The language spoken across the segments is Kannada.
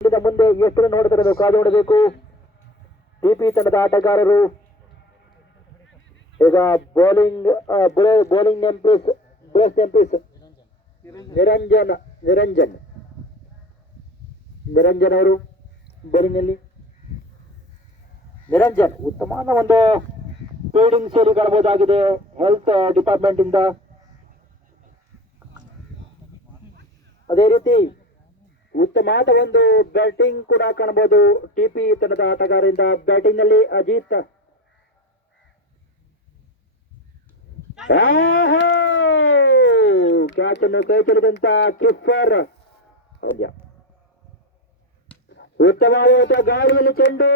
ಇಲ್ಲಿಂದ ಮುಂದೆ ಎಷ್ಟು ರನ್ ಹೊಡೆದಿರಲು ಕಾದು ನೋಡಬೇಕು. ಟಿಪಿ ತಂಡದ ಆಟಗಾರರು ಈಗ ಬೌಲಿಂಗ್ ಎಂಪೀಸ್ ನಿರಂಜನ್ ಅವರು ಬೌಲಿಂಗ್ ನಲ್ಲಿ. ನಿರಂಜನ್ ಉತ್ತಮವಾದ ಒಂದು ಫೀಲ್ಡಿಂಗ್ ಶೈಲಿ ಕಾಣಬಹುದಾಗಿದೆ ಹೆಲ್ತ್ ಡಿಪಾರ್ಟ್ಮೆಂಟ್ ಇಂದ. ಅದೇ ರೀತಿ ಉತ್ತಮವಾದ ಒಂದು ಬ್ಯಾಟಿಂಗ್ ಕೂಡ ಕಾಣಬಹುದು ಟಿಪಿ ತಂಡದ ಆಟಗಾರರಿಂದ. ಬ್ಯಾಟಿಂಗ್ ನಲ್ಲಿ ಅಜಿತ್ ಕ್ಯಾಚ್ ಅನ್ನು ಕೈ ಚೆಲ್ಲಿದಂತ ಕಿಪ್ಪರ್. ಉತ್ತಮವಾದ ಗಾಳಿಯಲ್ಲಿ ಚೆಂಡು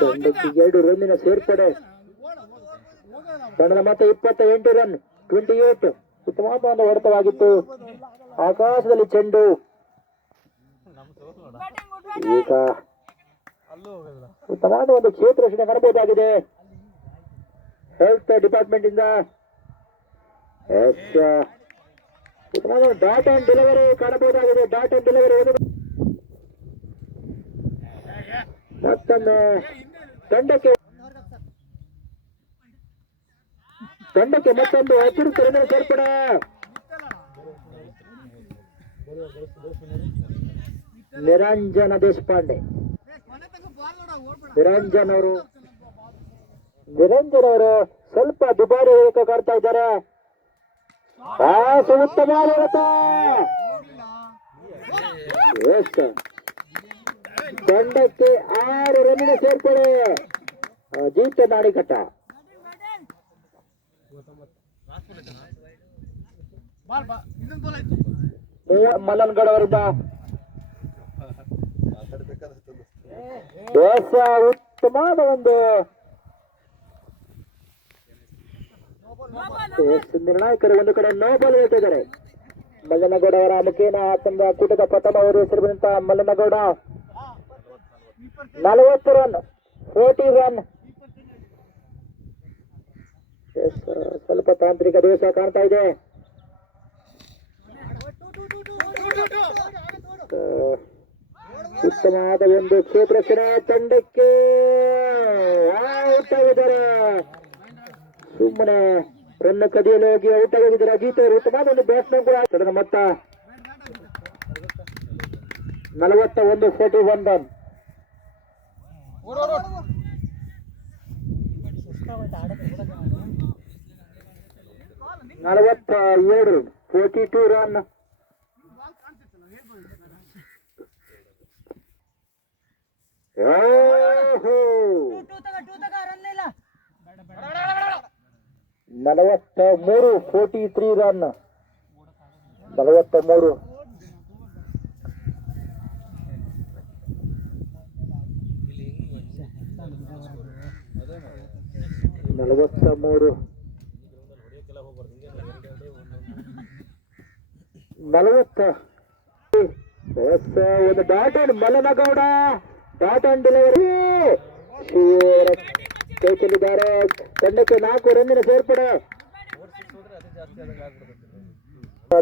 ತಂಡಕ್ಕೆ 2 ರನ್ನಿನ ಸೇರ್ಪಡೆ. ತಂಡದ ಮತ್ತೆ 28 ರನ್ 28. ಉತ್ತಮವಾದ ಒಂದು ಹೊಡೆತವಾಗಿತ್ತು. ಆಕಾಶದಲ್ಲಿ ಚೆಂಡು. ಈಗ ಉತ್ತಮವಾದ ಒಂದು ಕ್ಷೇತ್ರ ರಕ್ಷಣೆ ಮಾಡಬಹುದಾಗಿದೆ ಹೆಲ್ತ್ ಡಿಪಾರ್ಟ್ಮೆಂಟ್ ಇಂದ. ಉತ್ತಮವಾದ ಡಾಟ್ ಅಂಡ್ ಡೆಲಿವರಿ ಕಾಣಬಹುದಾಗಿದೆ. ಡಾಟ್ ಅಂಡ್ ಡೆಲಿವರಿ ಮತ್ತೊಮ್ಮೆ ತಂಡಕ್ಕೆ ಮತ್ತೊಂದು ಅತಿರಿಕ್ತ ರನ್ ಸೇರ್ಪಡೆ. ನಿರಂಜನ ದೇಶಪಾಂಡೆ ನಿರಂಜನ್ ಅವರು ಸ್ವಲ್ಪ ದುಬಾರಿ ಕಾಡ್ತಾ ಇದ್ದಾರೆ. ಉತ್ತಮವಾದ ತಂಡಕ್ಕೆ 6 ರನ್ನಿನ ಸೇರ್ಪಡೆ. ಅಜಿತ್ ನಾಡಿಕಟ್ಟ ಮಲ್ಲನ್ಗೌಡ ಅವರಿಂದ ಉತ್ತಮವಾದ ಒಂದು ನಿರ್ಣಾಯಕರು ಒಂದು ಕಡೆ ನೋಬಲ್ ಹೇಳ್ತಿದ್ದಾರೆ. ಮಲ್ಲನಗೌಡ ಅವರ ಮುಖೇನ ತಂಡ ಕೂಟದ ಪ್ರಥಮ ಅವರು ಹೆಸರು ಬಂದಂತ ಮಲ್ಲನಗೌಡ 40 ರನ್ 40 ರನ್. ಸ್ವಲ್ಪ ತಾಂತ್ರಿಕ ದೋಷ ಕಾಣ್ತಾ ಇದೆ. ಉತ್ತಮವಾದ ಒಂದು ಕ್ಷೇತ್ರ ರಕ್ಷಣೆ. ತಂಡಕ್ಕೆ ಔಟ್ ಆಗಿದ್ದಾರೆ. ಸುಮ್ಮನೆ ರನ್ ಕದಿಯಲು ಹೋಗಿ ಔಟ್ ಆಗಿದ್ದಾರೆ ಅಜಿತ್ ಅವರು. ಉತ್ತಮವಾದ ಒಂದು ಬ್ಯಾಟ್ಸ್ಮನ್ ಕೂಡ ತಂಡದ ಮೊತ್ತ 41 41 ರನ್. 42 42 ರನ್. ನಲವತ್ತಮೂರು 43 ರನ್. 43 43 40. ಒಂದು dot and Mallanagouda dot and delivery ಕೈ ಚೆಲ್ಲಿದ್ದಾರೆ. ತಂಡಕ್ಕೆ 4 ರನ್ನಿನ ಸೇರ್ಪಡೆ.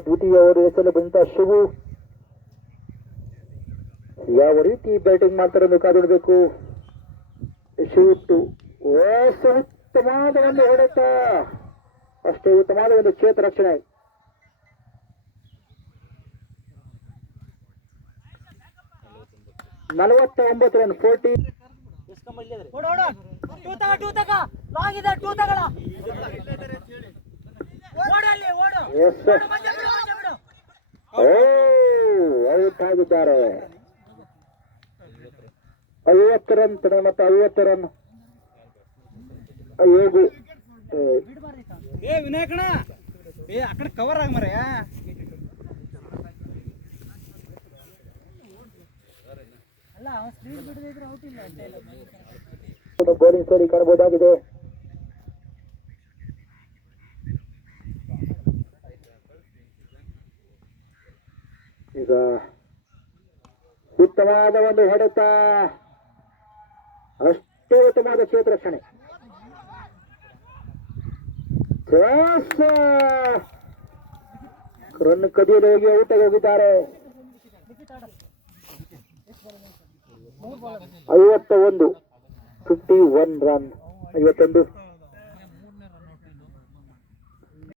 ದ್ವಿತೀಯ ಓವರ್ ಹೆಸರು ಬಂದ ಶಿವು ಯಾವ ರೀತಿ ಬ್ಯಾಟಿಂಗ್ ಮಾಡ್ತಾರೆ ಕಾದಿಡಬೇಕು. ಶೂಟು ಉತ್ತಮವಾದ ಒಂದು ಹೊಡೆತ. ಅಷ್ಟೇ ಉತ್ತಮವಾದ ಒಂದು ಕ್ಷೇತ್ರ ರಕ್ಷಣೆ. ನಲವತ್ತೊಂಬತ್ತು ರನ್ 40. ಔಟ್ ಆಗಿದ್ದಾರೆ. 50 ರನ್ ಮತ್ತೆ 50 ರನ್ 7. ವಿನಾಯಕಣ ಅಕಡೆ ಕವರ್ ಆಗ ಮರ ಬೌಲಿಂಗ್ ಶೈಲಿ ಕಾಣಬಹುದಾಗಿದೆ. ಈಗ ಉತ್ತಮವಾದ ಒಂದು ಹೊಡೆತ. ಅಷ್ಟೇ ಉತ್ತಮವಾದ ಕ್ಷೇತ್ರ ರಕ್ಷಣೆ. ರನ್ ಕದಿಯಲು ಹೋಗಿ ಔಟಾಗಿ ಹೋಗಿದ್ದಾರೆ. 51 ರನ್ 51